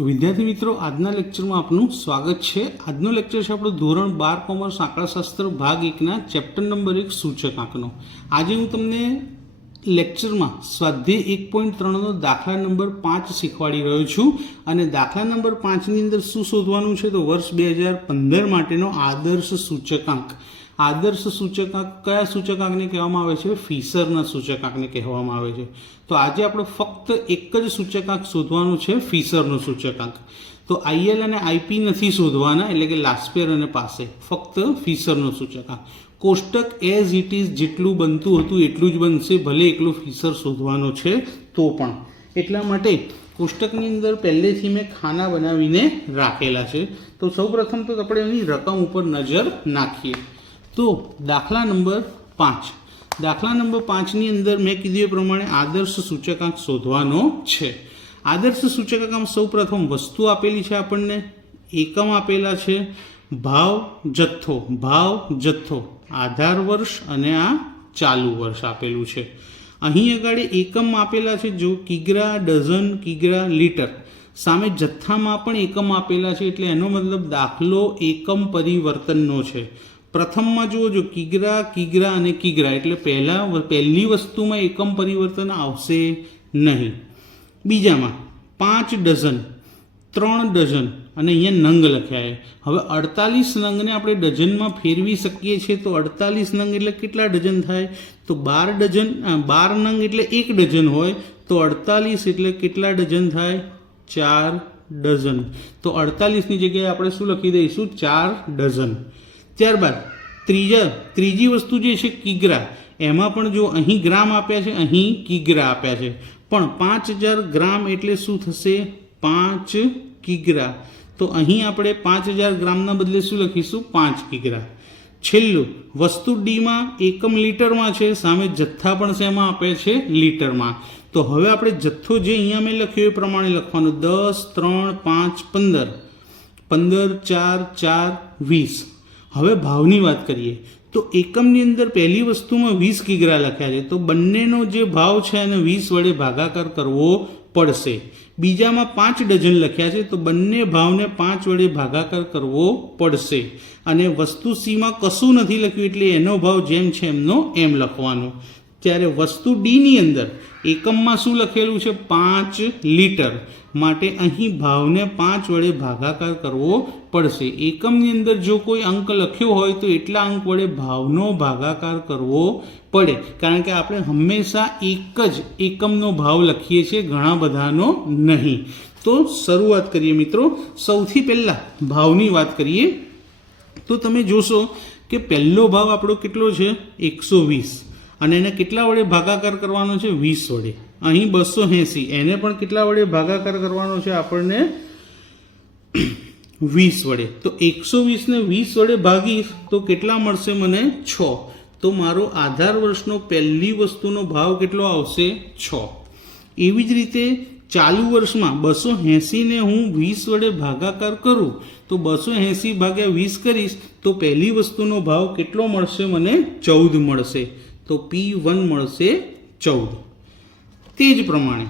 તો વિદ્યાર્થી મિત્રો, આજના લેક્ચરમાં આપનું સ્વાગત છે। આજનો લેક્ચર છે આપણો ધોરણ 12 કોમર્સ આંકડાશાસ્ત્ર ભાગ 1ના ચેપ્ટર નંબર 1 સૂચકાંકનો। આજે હું તમને લેક્ચરમાં સ્વાધ્યાય 1.3નો દાખલા નંબર 5 શીખવાડી રહ્યો છું અને દાખલા નંબર 5ની અંદર શું શોધવાનું છે તો વર્ષ 2015 માટેનો આદર્શ સૂચકાંક। આદર્શ સૂચકાંક કયા સૂચકાંકને કહેવામાં આવે છે? ફિશરના સૂચકાંકને કહેવામાં આવે છે। તો આજે આપણે ફક્ત એક જ સૂચકાંક શોધવાનું છે, ફિશરનો સૂચકાંક। તો આઈએલ અને આઈપી નથી શોધવાના, એટલે કે લાસ્પેર અને પાસે, ફક્ત ફિશરનો સૂચકાંક। કોષ્ટક એઝ ઇટ ઇઝ જેટલું બનતું હતું એટલું જ બનશે, ભલે એકલો ફિશર શોધવાનો છે તો પણ। એટલા માટે કોષ્ટકની અંદર પહેલેથી મેં ખાના બનાવીને રાખેલા છે। તો સૌપ્રથમ તો આપણે એની રકમ ઉપર નજર નાખીએ। તો દાખલા નંબર 5, દાખલા નંબર 5ની અંદર મેં કીધું એ પ્રમાણે આદર્શ સૂચકાંક શોધવાનો છે। આદર્શ સૂચકાંકમાં સૌ પ્રથમ વસ્તુ આપેલી છે, આપણને એકમ આપેલા છે, ભાવ જથ્થો, આધાર વર્ષ અને આ ચાલુ વર્ષ આપેલું છે। અહીં આગળ એકમ આપેલા છે, જો કિગ્રા, ડઝન, કિગ્રા, લીટર। સામે જથ્થામાં પણ એકમ આપેલા છે, એટલે એનો મતલબ દાખલો એકમ પરિવર્તનનો છે। પ્રથમમાં જુઓ, કિગ્રા અને કિગ્રા, એટલે પહેલી વસ્તુમાં એકમ પરિવર્તન આવશે નહીં। બીજામાં 5 ડઝન, 3 ડઝન અને અહીંયા નંગ લખ્યા છે। હવે 48 નંગને આપણે ડઝનમાં ફેરવી શકીએ છીએ, તો 48 નંગ એટલે કેટલા ડઝન થાય? તો 12 નંગ એટલે 1 ડઝન હોય, તો 48 એટલે કેટલા ડઝન થાય? 4 ડઝન। તો 48ની જગ્યાએ આપણે શું લખી દઈશું? 4 ડઝન। ત્યારબાદ ત્રીજી વસ્તુ જે છે કિગ્રા, એમાં પણ જો અહીં ગ્રામ આપ્યા છે, અહીં કિગ્રા આપ્યા છે, પણ 5000 ગ્રામ એટલે શું થશે? 5 કિગ્રા। તો અહીં આપણે 5000 ગ્રામના બદલે શું લખીશું? 5 કિગ્રા। છેલ્લું વસ્તુ ડીમાં એકમ લીટરમાં છે, સામે જથ્થા પણ શેમાં આપે છે? લીટરમાં। તો હવે આપણે જથ્થો જે અહીંયા મેં લખ્યો એ પ્રમાણે લખવાનું, 10, 3, 5, 15, 15, 4, 4, 20। હવે ભાવની વાત કરીએ તો એકમની અંદર પહેલી વસ્તુમાં 20 કિગ્રા લખ્યા છે, તો બંનેનો જે ભાવ છે એને 20 વડે ભાગાકાર કરવો પડશે। બીજામાં 5 ડઝન લખ્યા છે, તો બંને ભાવને 5 વડે ભાગાકાર કરવો પડશે। અને વસ્તુ સીમાં કશું નથી લખ્યું, એટલે એનો ભાવ જેમ છે એમનો એમ લખવાનો। ત્યારે વસ્તુ ડીની અંદર એકમમાં શું લખેલું છે? 5 લીટર, માટે અહીં ભાવને 5 વડે ભાગાકાર કરવો પડશે। એકમની અંદર જો કોઈ અંક લખ્યો હોય તો એટલા અંક વડે ભાવનો ભાગાકાર કરવો પડે, કારણ કે આપણે હંમેશા એક જ એકમનો ભાવ લખીએ છીએ, ઘણા બધાનો નહીં। તો શરૂઆત કરીએ મિત્રો। સૌથી પહેલાં ભાવની વાત કરીએ તો તમે જોશો કે પહેલો ભાવ આપણો કેટલો છે? 120, અને એને કેટલા વડે ભાગાકાર કરવાનો છે? 20 વડે। અહીં 280, એને પણ કેટલા વડે ભાગાકાર કરવાનો છે? આપણને 20 વડે। તો 120 ને 20 વડે ભાગીશ તો કેટલા મળશે મને? 6। તો મારો આધાર વર્ષનો પહેલી વસ્તુનો ભાવ કેટલો આવશે? 6। એવી જ રીતે ચાલુ વર્ષમાં 280 ને હું 20 વડે ભાગાકાર કરું તો 280 ભાગ્યા 20 કરીશ તો પહેલી વસ્તુનો ભાવ કેટલો મળશે? મને 14 મળશે। તો P1 મળશે 14। તે જ પ્રમાણે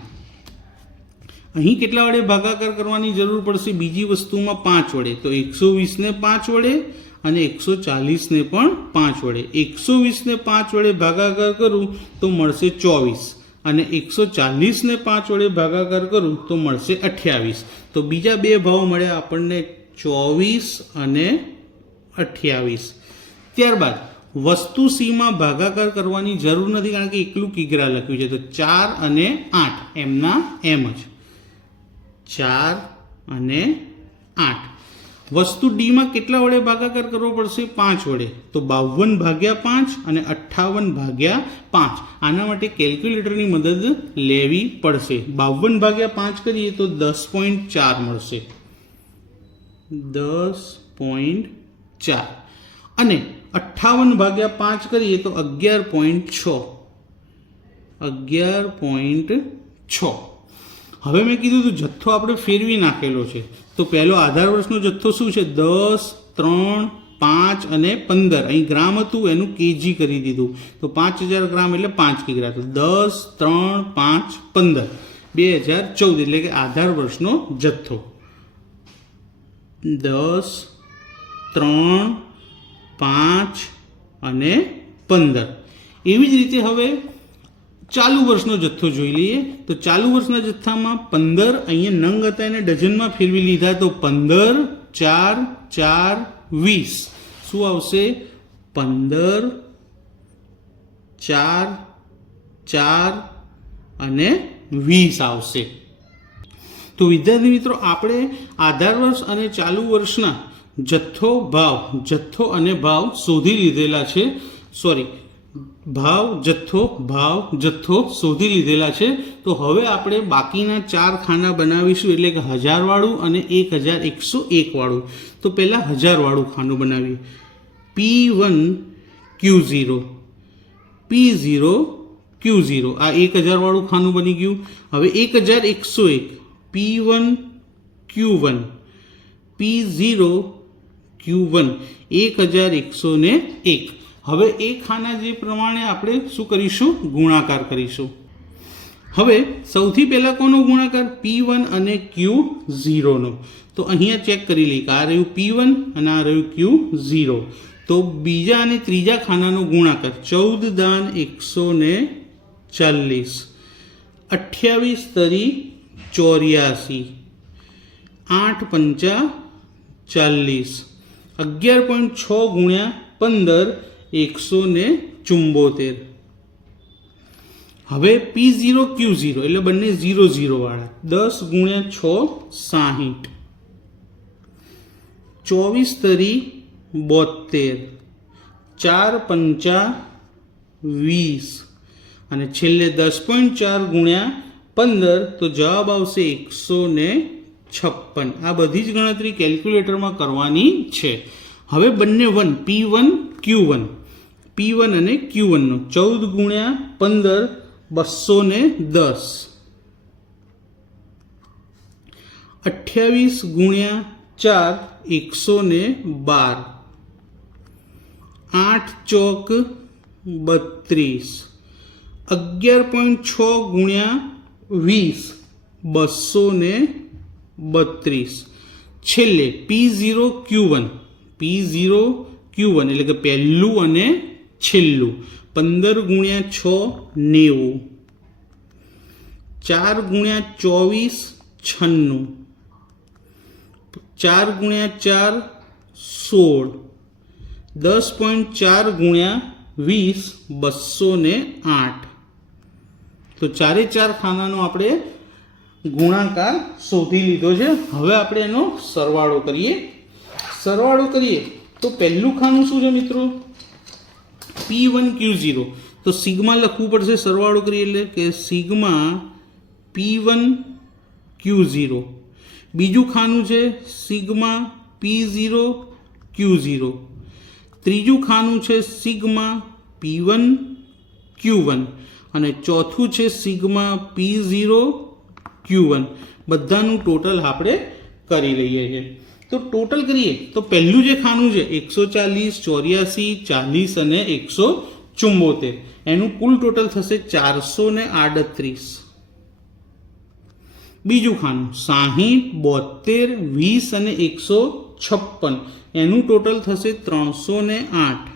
અહીં કેટલા વડે ભાગાકાર કરવાની જરૂર પડશે? બીજી વસ્તુમાં 5 વડે, તો 120 ને 5 વડે અને 140 ને પણ 5 વડે। 120 ને 5 વડે ભાગાકાર કરું તો મળશે 24, અને 140 ને 5 વડે ભાગાકાર કરું તો મળશે 28। તો બીજા બે ભાવ મળ્યા આપણને 24 અને 28। ત્યારબાદ વસ્તુ સીમાં ભાગાકાર કરવાની જરૂર નથી, કારણ કે એકલું કિગ્રા લખ્યું છે, તો 4 અને 8 એમના એમ જ, 4 અને 8। વસ્તુ ડીમાં કેટલા વડે ભાગાકાર કરવો પડશે? 5 વડે, તો 52 ભાગ્યા 5 અને 58 ભાગ્યા 5। આના માટે કેલ્ક્યુલેટરની મદદ લેવી પડશે। 52 ભાગ્યા 5 કરીએ તો 10.4 મળશે, 10.4, અને 58 ભાગ્યા 5 કરીએ તો 11.6, 11.6। હવે મેં કીધું તો જથ્થો આપણે ફેરવી નાખેલો છે, તો પહેલો આધાર વર્ષનો જથ્થો શું છે? 10, 3, 5 અને 15। અહીં ગ્રામ હતું એનું કેજી કરી દીધું, તો 5000 ગ્રામ એટલે 5 કિગ્રા। તો 10, 3, 5, 15, 2014 એટલે કે આધાર વર્ષનો જથ્થો। 10, 3, 5 અને 15. એવી જ રીતે હવે ચાલુ વર્ષનો જથ્થો જોઈ લઈએ. તો ચાલુ વર્ષના જથ્થામાં 15 અહીંયા નંગ હતા એને ડઝનમાં ફેરવી લીધા, તો 15, 4, 4, 20. શું આવશે? 15, 4, 4 અને 20 આવશે. તો વિદ્યાર્થી મિત્રો, આપણે આધાર વર્ષ અને ચાલુ વર્ષના જથ્થો અને ભાવ શોધી લીધેલા છે. જથ્થો શોધી લીધેલા છે. તો હવે આપણે બાકીના 4 ખાના બનાવીશું, એટલે કે 1000 વાળું અને 1101 વાળું. તો પહેલા 1000 વાળું ખાનું બનાવીએ. P1 Q0 P0 Q0 આ 1000 વાળું ખાનું બની ગયું. હવે 1101 P1 Q1 P0 Q1 1101. હવે એ ખાના જે પ્રમાણે આપણે શું કરીશું? ગુણાકાર કરીશું. હવે સૌથી પહેલા કોનો ગુણાકાર? P1 અને Q0 નો. તો અહીંયા ચેક કરી લઈએ કે આ રહ્યું P1 અને આ રહ્યું Q0. તો બીજા અને ત્રીજા ખાનાનો ગુણાકાર 14 દાન 140, 28 તરી 84, 8 પંચા 40, 11.6 ગુણ્યા 15 174. હવે P0 Q0 એટલે બંને 00 વાળા. 10 ગુણ્યા 6 60, 24 તરી 72, 4 પંચા 20 અને છેલ્લે 10.4 ગુણ્યા 15. તો જવાબ આવશે 156. આ બધી જ ગણતરી કેલ્ક્યુલેટરમાં કરવાની છે. હવે બંને P1 Q1 અને Q1 નો 14 ગુણ્યા 15 210, 28 ગુણ્યા 4 112, 8 ચોક 32, 11.6 ગુણ્યા 20 232. છેલ્લે P0 Q1 એટલે કે પહેલું અને છેલ્લું 15 ગુણ્યા 6 90, 4 ગુણ્યા 24 96, 4 ગુણ્યા 4 16, 10.4 ગુણ્યા 20 208. તો 4 ખાનાનો આપણે ગુણાકાર શોધી લીધો છે. હવે આપણે એનો સરવાળો કરીએ. તો પહેલું ખાનું શું છે મિત્રો? P1 Q0. તો સિગ્મા લખવું પડશે સરવાળો કરીએ એટલે કે સિગ્મા P1 Q0. બીજું ખાનું છે સિગ્મા P0 Q0. ત્રીજું ખાનું છે સિગ્મા P1 Q1 અને ચોથું છે સિગ્મા P0 Q1. બધાનું ટોટલ આપણે કરી લઈએ છીએ. તો ટોટલ કરીએ તો પહેલું જે ખાનું છે 140, 84, 40 અને 174. એનું કુલ ટોટલ થશે 438. બીજું ખાનું 60, 72, 20 અને 156. એનું ટોટલ થશે 308.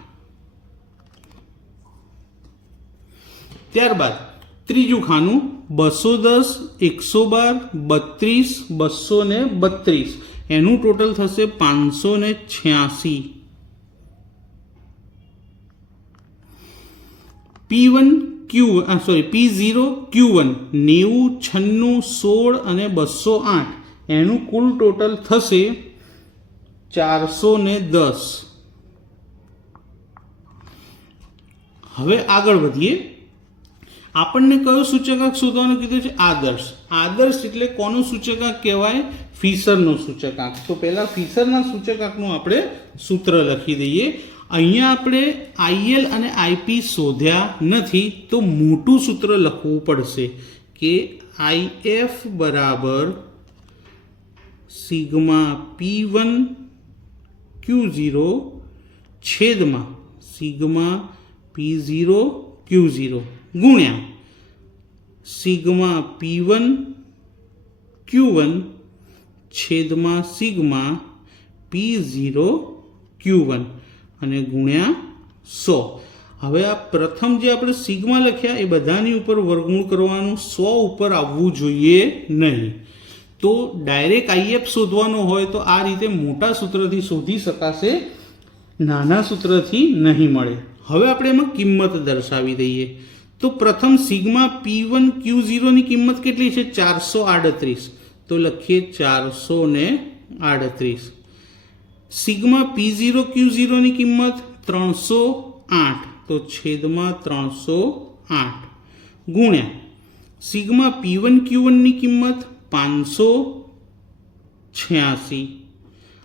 ત્યારબાદ ત્રીજું ખાનું 210, 112, 32, 232. એનું ટોટલ થશે 586. P0 Q1 90, 96, 16 અને 208. એનું કુલ ટોટલ થશે 410. હવે આગળ વધીએ. આપણને કયો સૂચકાંક શોધવાનું કીધું છે? આદર્શ એટલે કોનો સૂચકાંક કહેવાય? ફિશરનો સૂચકાંક. તો પહેલા ફિશરના સૂચકાંકનું આપણે સૂત્ર લખી દઈએ. અહીંયા આપણે IL અને IP શોધ્યા નથી, તો મોટું સૂત્ર લખવું પડશે કે IF બરાબર સિગ્મા P1 Q0 છેદમાં સિગ્મા P0 Q0 ગુણ્યા સિગ્મા P1 Q1 છેદમાં સિગ્મા P0Q1 અને ગુણ્યા 100. હવે આ પ્રથમ જે આપણે સિગ્મા લખ્યા એ બધાની ઉપર વર્ગમૂળ કરવાનું, 100 ઉપર આવવું જોઈએ નહીં. તો ડાયરેક્ટ IF શોધવાનો હોય તો આ રીતે મોટા સૂત્રથી શોધી શકાશે, નાના સૂત્રથી નહીં મળે. હવે આપણે એમાં કિંમત દર્શાવી દઈએ. તો પ્રથમ સિગ્મા P1 Q0 ની કિંમત કેટલી છે? 438. તો લખીએ 438. સિગ્મા P0 Q0 ની કિંમત 308. તો છેદમાં 308 ગુણ્યા સિગ્મા P1 Q1 ની કિંમત 586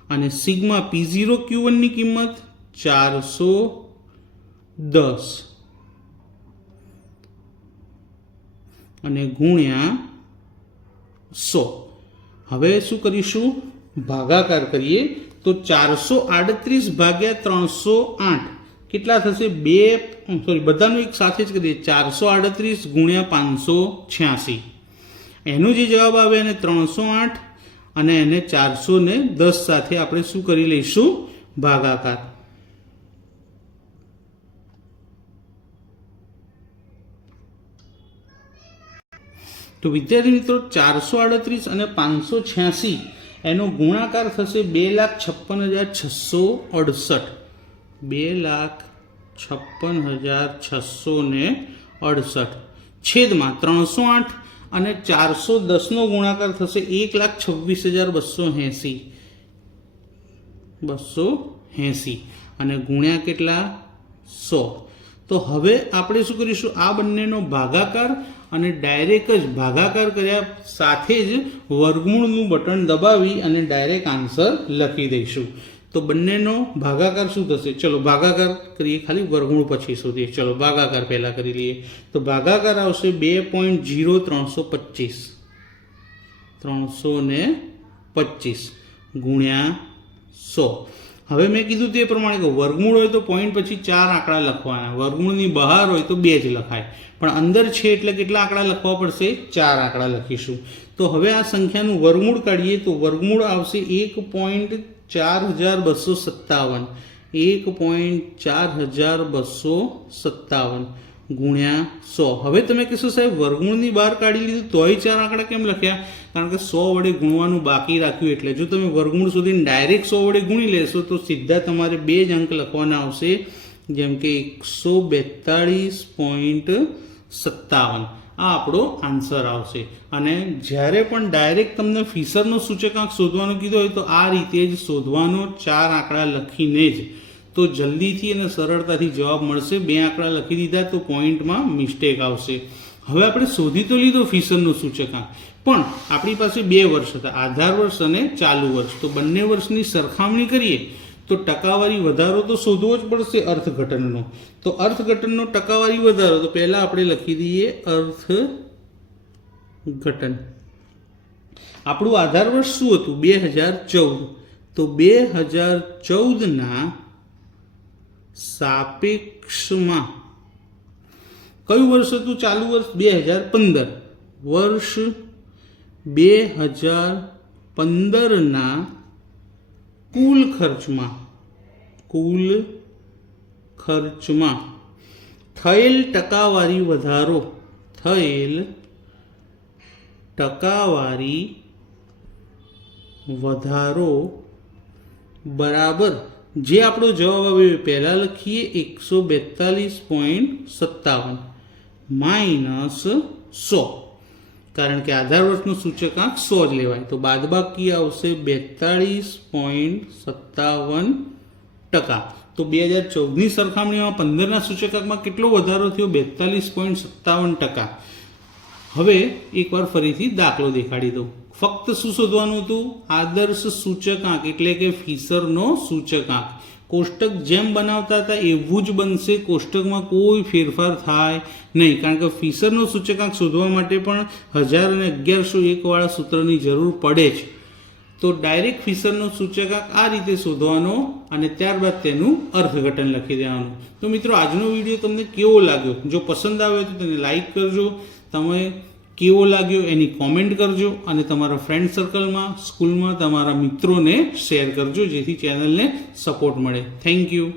અને સિગ્મા P0 Q1 ની કિંમત 410 અને ગુણ્યા 100. હવે શું કરીશું? ભાગાકાર કરીએ. તો 438 ભાગ્યા 308 કેટલા થશે? બધાનું એક સાથે જ કરીએ. 438 ગુણ્યા 586. એનો જે જવાબ આવે એને 308 અને એને 410 સાથે આપણે શું કરી લઈશું? ભાગાકાર. તો વિદ્યાર્થી મિત્રો 438 અને 586 એનો ગુણાકાર થશે 2,56,668. 2,56,668 છેદમાં 308 અને 410 નો ગુણાકાર થશે 1,26,280. 280 અને ગુણ્યા કેટલા? 100. તો હવે આપણે શું કરીશું? આ બંનેનો ભાગાકાર અને ડાયરેક્ટ જ ભાગાકાર કર્યા સાથે જ વર્ગમૂળનું બટન દબાવી અને ડાયરેક્ટ આન્સર લખી દઈશું. તો બંનેનો ભાગાકાર શું થશે? ચલો ભાગાકાર કરીએ, ખાલી વર્ગમૂળ પછી શોધીએ. ચલો ભાગાકાર પહેલાં કરી લઈએ. તો ભાગાકાર આવશે 2.0325 ગુણ્યા 100. હવે મેં કીધું તે પ્રમાણે કે વર્ગમૂળ હોય તો પોઈન્ટ પછી 4 આંકડા લખવાના, વર્ગમૂળની બહાર હોય તો 2 જ લખાય, પણ અંદર છે એટલે કેટલા આંકડા લખવા પડશે? 4 આંકડા લખીશું. તો હવે આ સંખ્યાનું વર્ગમૂળ કાઢીએ તો વર્ગમૂળ આવશે 1.4257 1.4257 ગુણ્યા 100. હવે તમે કહેશો સાહેબ વર્ગમૂળની બહાર કાઢી લીધું તોય 4 આંકડા કેમ લખ્યા? કારણ કે 100 વડે ગુણવાનું બાકી રાખ્યું એટલે. જો તમે વર્ગમૂળ શોધીને ડાયરેક્ટ 100 વડે ગુણી લેશો તો સીધા તમારે 2 જ અંક લખવાના આવશે, જેમ કે 142.57. આ આપણો આન્સર આવશે. અને જ્યારે પણ ડાયરેક્ટ તમને ફિશરનો સૂચકાંક શોધવાનું કીધું હોય તો આ રીતે જ શોધવાનો, 4 આંકડા લખીને જ. તો જલ્દીથી અને સરળતાથી જવાબ મળશે. 2 આંકડા લખી દીધા તો પોઈન્ટમાં મિસ્ટેક આવશે. હવે આપણે શોધી તો લીધો ફિશરનો સૂચકાંક, પણ આપણી પાસે 2 વર્ષ હતા, આધાર વર્ષ અને ચાલુ વર્ષ. તો બંને વર્ષની સરખામણી કરીએ તો ટકાવારી વધારો તો શોધવો જ પડશે અર્થઘટનનો. તો અર્થઘટનનો ટકાવારી વધારો તો પહેલાં આપણે લખી દઈએ અર્થઘટન. આપણું આધાર વર્ષ શું હતું? 2014. તો 2014ના સાપેક્ષમાં કયું વર્ષ હતું? ચાલુ વર્ષ 2015. વર્ષ 2015ના કુલ ખર્ચમાં થયેલ ટકાવારી વધારો બરાબર જે આપણો જવાબ આવ્યો પહેલા લખીએ 142.57 માઇનસ 100, કારણ કે આધાર વર્ષનું સૂચકાંક 100 જ લેવાય. તો બાદબાકી આવશે 42.57%. તો 2014ની સરખામણીમાં 15ના સૂચકાંકમાં કેટલો વધારો થયો? 42.57%. હવે એકવાર ફરીથી દાખલો દેખાડી દઉં. ફક્ત શું શોધવાનું હતું? આદર્શ સૂચકાંક એટલે કે ફિશરનો સૂચકાંક. કોષ્ટક જેમ બનાવતા હતા એવું જ બનશે, કોષ્ટકમાં કોઈ ફેરફાર થાય નહીં, કારણ કે ફિશરનો સૂચકાંક શોધવા માટે પણ 1000 અને 1101 વાળા સૂત્રની જરૂર પડે જ. તો ડાયરેક્ટ ફિશરનો સૂચકાંક આ રીતે શોધવાનો અને ત્યારબાદ તેનું અર્થઘટન લખી દેવાનું. તો મિત્રો આજનો વિડીયો તમને કેવો લાગ્યો? જો પસંદ આવ્યો તો તેને લાઈક કરજો. તમે કેવો લાગ્યો એની કોમેન્ટ કરજો અને તમારા ફ્રેન્ડ સર્કલમાં, સ્કૂલમાં તમારા મિત્રોને શેર કરજો, જેથી ચેનલને સપોર્ટ મળે. Thank you.